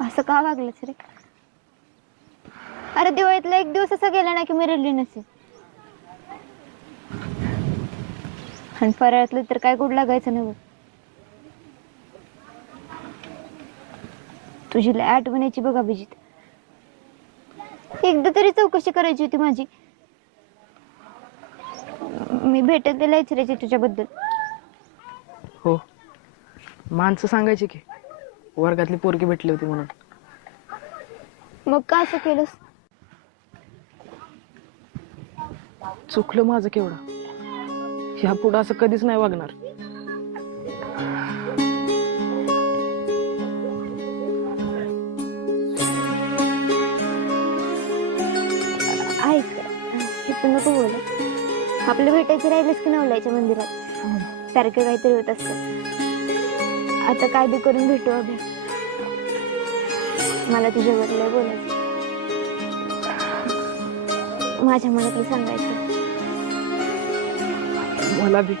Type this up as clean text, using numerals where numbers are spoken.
असं का वागलंच रे? अरे दिवाळीतला एक दिवस असा गेला ना की मी रडली नसेल. आणि फराळातलं तर काय गोड लागायचं नाही बघ. तुझी लय आठवण यायची बघ अभिजित. एकदा तरी चौकशी करायची होती माझी. मी भेटेल त्याला विचारायची तुझ्याबद्दल. हो, माणसं सांगायची की वर्गातली पोरगी भेटली होती म्हणून. मग का असं केलंस? चुकलं माझं केवढं. ह्या पुढं असं कधीच नाही वागणार. ऐक, हे तू नको बोल. आपलं भेटायचं राहिलंच की नवलाच्या मंदिरात. सारखं काहीतरी होत असतं. आता काय बी करून भेटू अभि. मला तुझ्यावर लय बोलायचं. माझ्या मनातलं सांगायचं. मला बी